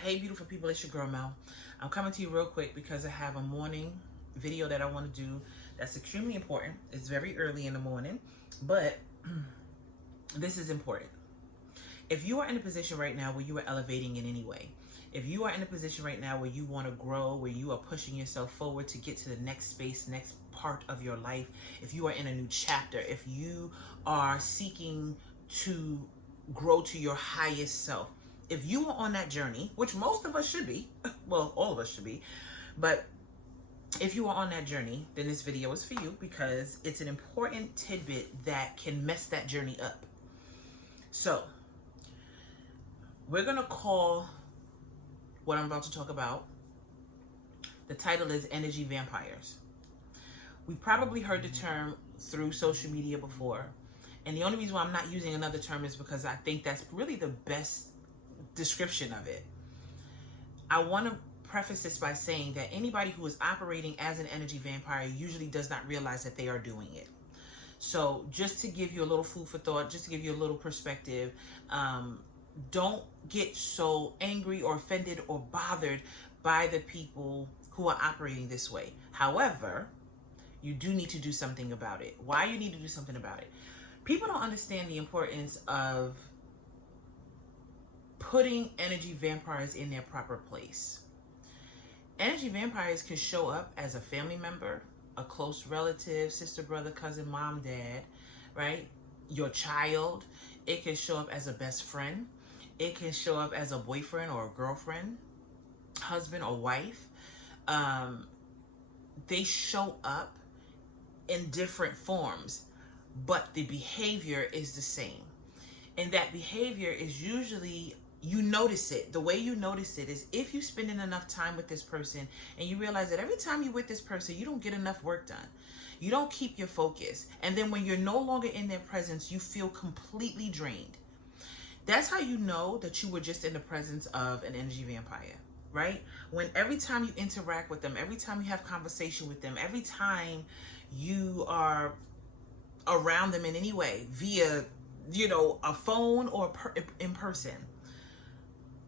Hey beautiful people, it's your girl Mel. I'm coming to you real quick because I have a morning video that I want to do that's extremely important. It's very early in the morning, but this is important. If you are in a position right now where you are elevating in any way, if you are in a position right now where you want to grow, where you are pushing yourself forward to get to the next space, next part of your life, if you are in a new chapter, if you are seeking to grow to your highest self, if you are on that journey, which most of us should be, well, all of us should be, but if you are on that journey, then this video is for you because it's an important tidbit that can mess that journey up. So, we're going to call what I'm about to talk about, the title is Energy Vampires. We've probably heard the term through social media before, and the only reason why I'm not using another term is because I think that's really the best description of it. I want to preface this by saying that anybody who is operating as an energy vampire usually does not realize that they are doing it. So just to give you a little food for thought, just to give you a little perspective, don't get so angry or offended or bothered by the people who are operating this way. However, you do need to do something about it. Why you need to do something about it? People don't understand the importance of putting energy vampires in their proper place. Energy vampires can show up as a family member, a close relative, sister, brother, cousin, mom, dad, right? Your child. It can show up as a best friend. It can show up as a boyfriend or a girlfriend, husband or wife. They show up in different forms, but the behavior is the same. And that behavior is usually, you notice it. The way you notice it is if you spending enough time with this person and you realize that every time you're with this person, you don't get enough work done. You don't keep your focus. And then when you're no longer in their presence, you feel completely drained. That's how you know that you were just in the presence of an energy vampire, right? When every time you interact with them, every time you have conversation with them, every time you are around them in any way, via, a phone or in person,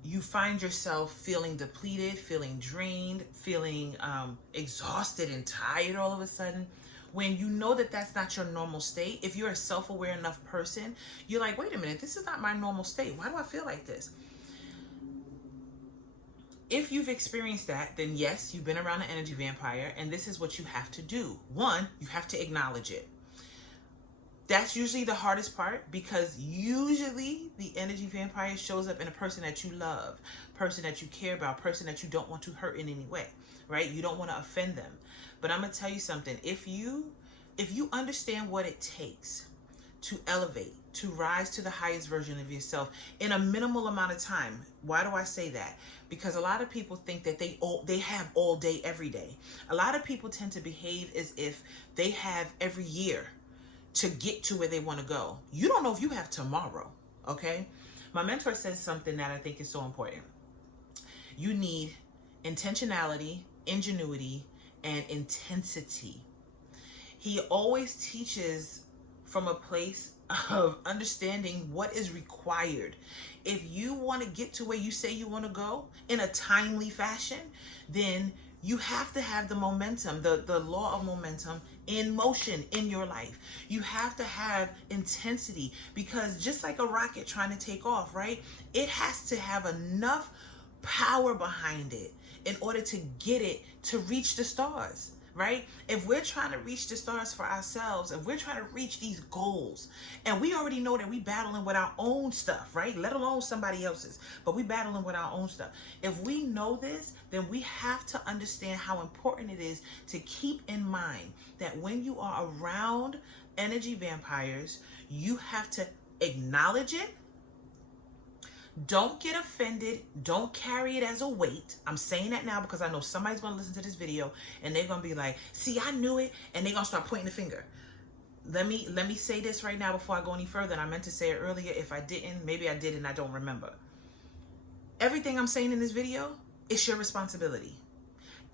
you find yourself feeling depleted, feeling drained, feeling exhausted and tired all of a sudden. When you know that that's not your normal state, if you're a self-aware enough person, you're like, wait a minute, this is not my normal state. Why do I feel like this? If you've experienced that, then yes, you've been around an energy vampire, and this is what you have to do. One, you have to acknowledge it. That's usually the hardest part because usually the energy vampire shows up in a person that you love, person that you care about, person that you don't want to hurt in any way, right? You don't want to offend them. But I'm going to tell you something. If you understand what it takes to elevate, to rise to the highest version of yourself in a minimal amount of time. Why do I say that? Because a lot of people think that they have all day, every day. A lot of people tend to behave as if they have every year to get to where they want to go. You don't know if you have tomorrow, okay? My mentor says something that I think is so important. You need intentionality, ingenuity, and intensity. He always teaches from a place of understanding what is required. If you want to get to where you say you want to go in a timely fashion, then you have to have the momentum, the law of momentum in motion in your life. You have to have intensity because just like a rocket trying to take off, right? It has to have enough power behind it in order to get it to reach the stars, right? If we're trying to reach the stars for ourselves, if we're trying to reach these goals, and we already know that we battling with our own stuff, right? Let alone somebody else's, but we battling with our own stuff. If we know this, then we have to understand how important it is to keep in mind that when you are around energy vampires, you have to acknowledge it. Don't get offended. Don't carry it as a weight. I'm saying that now because I know somebody's going to listen to this video and they're going to be like, see, I knew it. And they're going to start pointing the finger. Let me say this right now before I go any further. And I meant to say it earlier. If I didn't, maybe I did and I don't remember. Everything I'm saying in this video, it's your responsibility.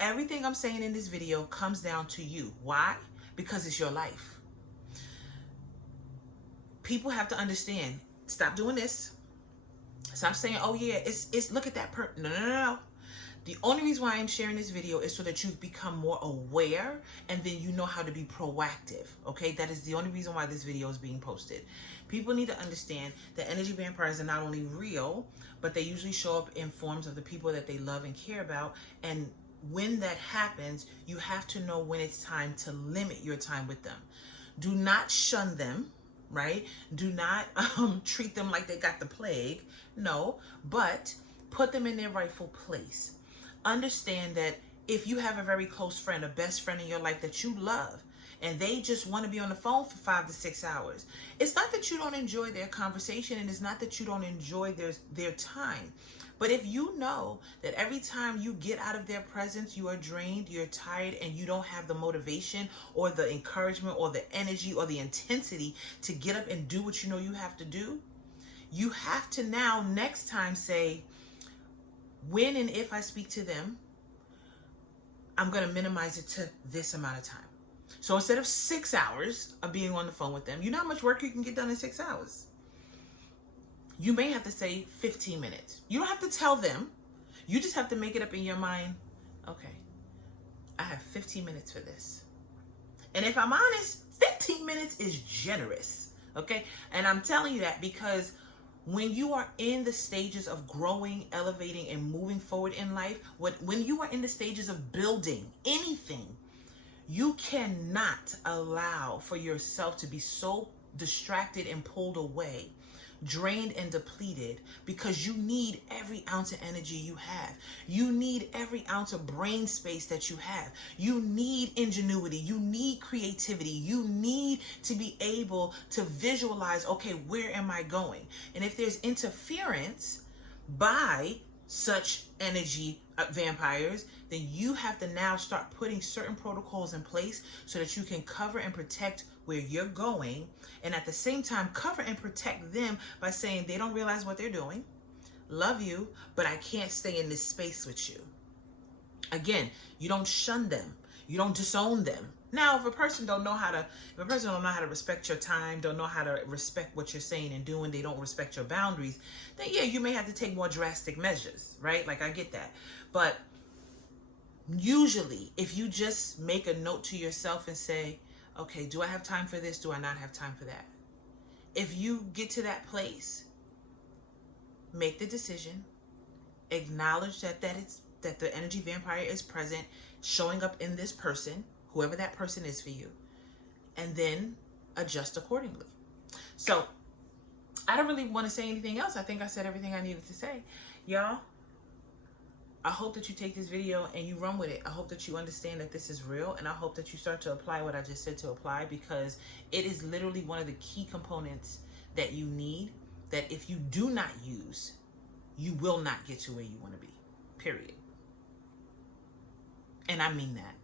Everything I'm saying in this video comes down to you. Why? Because it's your life. People have to understand. Stop doing this. Stop saying, oh yeah, it's look at that no, no, no, no. The only reason why I'm sharing this video is so that you become more aware and then you know how to be proactive, okay? That is the only reason why this video is being posted. People need to understand that energy vampires are not only real, but they usually show up in forms of the people that they love and care about. And when that happens, you have to know when it's time to limit your time with them. Do not shun them, right? Do not treat them like they got the plague. No, but put them in their rightful place. Understand that if you have a very close friend, a best friend in your life that you love, and they just want to be on the phone for 5 to 6 hours, it's not that you don't enjoy their conversation, and it's not that you don't enjoy their time. But if you know that every time you get out of their presence, you are drained, you're tired, and you don't have the motivation or the encouragement or the energy or the intensity to get up and do what you know you have to do, you have to now next time say, when and if I speak to them, I'm going to minimize it to this amount of time. So instead of 6 hours of being on the phone with them, you know how much work you can get done in 6 hours? You may have to say 15 minutes. You don't have to tell them. You just have to make it up in your mind. Okay, I have 15 minutes for this. And if I'm honest, 15 minutes is generous. Okay? And I'm telling you that because when you are in the stages of growing, elevating, and moving forward in life, when you are in the stages of building anything, you cannot allow for yourself to be so distracted and pulled away, drained and depleted, because you need every ounce of energy you have. You need every ounce of brain space that you have. You need ingenuity. You need creativity. You need to be able to visualize, okay, where am I going? And if there's interference by such energy vampires, then you have to now start putting certain protocols in place so that you can cover and protect where you're going, and at the same time cover and protect them by saying they don't realize what they're doing. Love you, but I can't stay in this space with you. Again, you don't shun them. You don't disown them. Now, if a person don't know how to respect your time, don't know how to respect what you're saying and doing, they don't respect your boundaries, then yeah, you may have to take more drastic measures, right? Like, I get that. But usually, if you just make a note to yourself and say, okay, do I have time for this? Do I not have time for that? If you get to that place, make the decision, acknowledge that the energy vampire is present, showing up in this person, whoever that person is for you, and then adjust accordingly. So I don't really want to say anything else. I think I said everything I needed to say. Y'all, I hope that you take this video and you run with it. I hope that you understand that this is real, and I hope that you start to apply what I just said to apply, because it is literally one of the key components that you need, that if you do not use, you will not get to where you want to be, period. And I mean that.